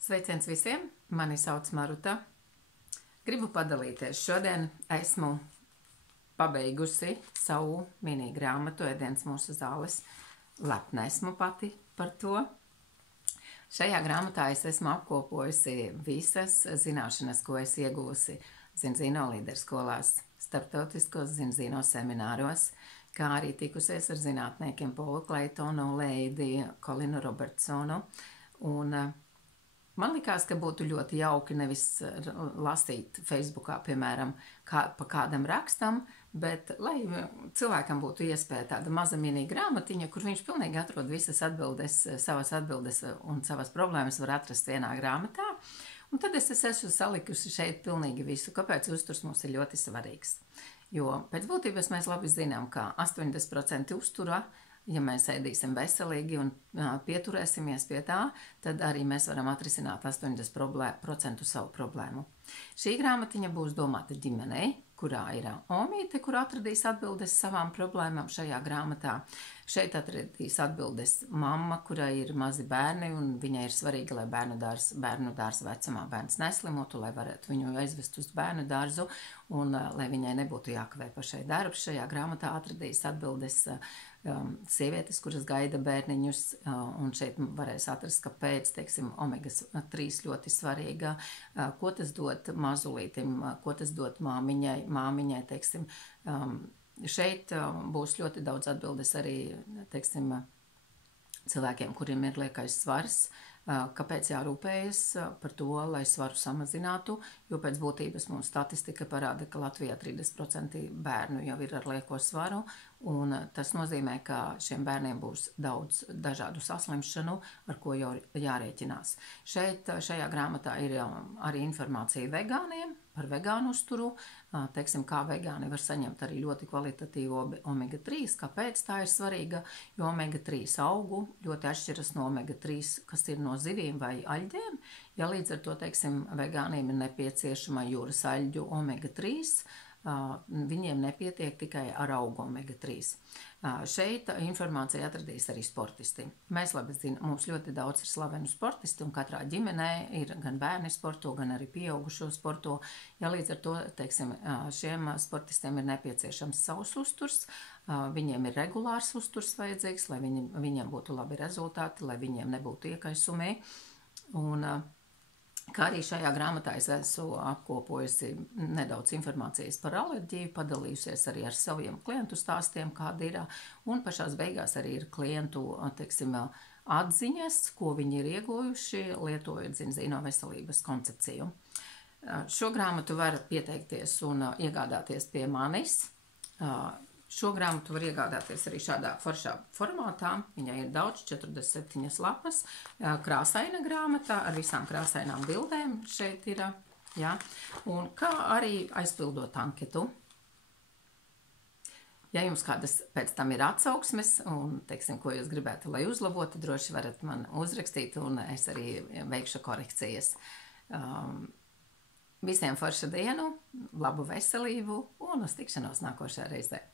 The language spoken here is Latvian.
Sveiciens visiem! Mani sauc Maruta. Gribu padalīties. Šodien esmu pabeigusi savu mini grāmatu Ēdiens mūsu zāles. Lepna esmu pati par to. Šajā grāmatā es esmu apkopojusi visas zināšanas, ko es ieguvusi Zinzino līderskolās, starptautiskos Zinzino semināros, kā arī tikusies ar zinātniekiem Paulu Kleitonu, Leidi, Kolinu Robertsonu. Un man likās, ka būtu ļoti jauki nevis lasīt Facebookā, piemēram, pa kādam rakstam, bet lai cilvēkam būtu iespēja tāda maza mini grāmatiņa, kur viņš pilnīgi atrod visas atbildes, savas atbildes un savas problēmas var atrast vienā grāmatā. Un tad es esmu salikusi šeit pilnīgi visu, kāpēc uzturs mums ir ļoti svarīgs. Jo pēc būtības mēs labi zinām, ka 80% uztura, ja mēs ēdīsim veselīgi un pieturēsimies pie tā, tad arī mēs varam atrisināt 80% savu problēmu. Šī grāmatiņa būs domāta ģimenei, kurā ir omīte, kur atradīs atbildes savām problēmām šajā grāmatā. Šeit atradīs atbildes mamma, kurai ir mazi bērni, un viņai ir svarīgi, lai bērnu dārza vecumā bērns neslimotu, lai varētu viņu aizvest uz bērnu dārzu, un lai viņai nebūtu jākavē pašai darbs. Šajā grāmatā atradīs atbildes sievietes, kuras gaida bērniņus, un šeit varēs atrast, kāpēc, teiksim, omega-3 ļoti svarīga, ko tas dod mazulītim, ko tas dod māmiņai, teiksim. Šeit būs ļoti daudz atbildes arī, teiksim, cilvēkiem, kuriem ir liekais svars, kāpēc jārūpējas par to, lai svaru samazinātu, jo pēc būtības mums statistika parāda, ka Latvijā 30% bērnu jau ir ar lieko svaru, un tas nozīmē, ka šiem bērniem būs daudz dažādu saslimšanu, ar ko jau jārēķinās. Šajā grāmatā ir arī informācija vegāniem par vegānu uzturu, teiksim, kā vegāni var saņemt arī ļoti kvalitatīvu omega-3, kāpēc tā ir svarīga, jo omega-3 augu ļoti atšķiras no omega-3, kas ir no zivīm vai aļģiem, ja līdz ar to, teiksim, vegāniem ir nepieciešama jūras aļģu omega-3, viņiem nepietiek tikai ar augu omega-3. Šeit informācija atradīs arī sportisti. Mēs labi zinām, mums ļoti daudz ir slavenu sportisti, un katrā ģimenē ir gan bērni sporto, gan arī pieaugušo sporto. Ja līdz ar to, teiksim, šiem sportistiem ir nepieciešams savs uzturs, viņiem ir regulārs uzturs vajadzīgs, lai viņiem būtu labi rezultāti, lai viņiem nebūtu iekaisumi. Un kā arī šajā grāmatā es esmu apkopojusi nedaudz informācijas par alerģiju, padalījusies arī ar saviem klientu stāstiem, kāda ir, un pašās beigās arī ir klientu, teiksim, atziņas, ko viņi ir ieguvuši, lietojot Zinzino veselības koncepciju. Šo grāmatu var pieteikties un iegādāties pie manis. Šo grāmatu var iegādāties arī šādā foršā formātā. Viņai ir daudz, 47 lapas, krāsaina grāmatā ar visām krāsainām bildēm šeit ir, jā. Un kā arī aizpildot anketu. Ja jums kādas pēc tam ir atsauksmes un, teiksim, ko jūs gribētu, lai uzlabotu, droši varat man uzrakstīt un es arī veikšu korekcijas. Visiem foršu dienu, labu veselību un uz tikšanos nākošajā reizē.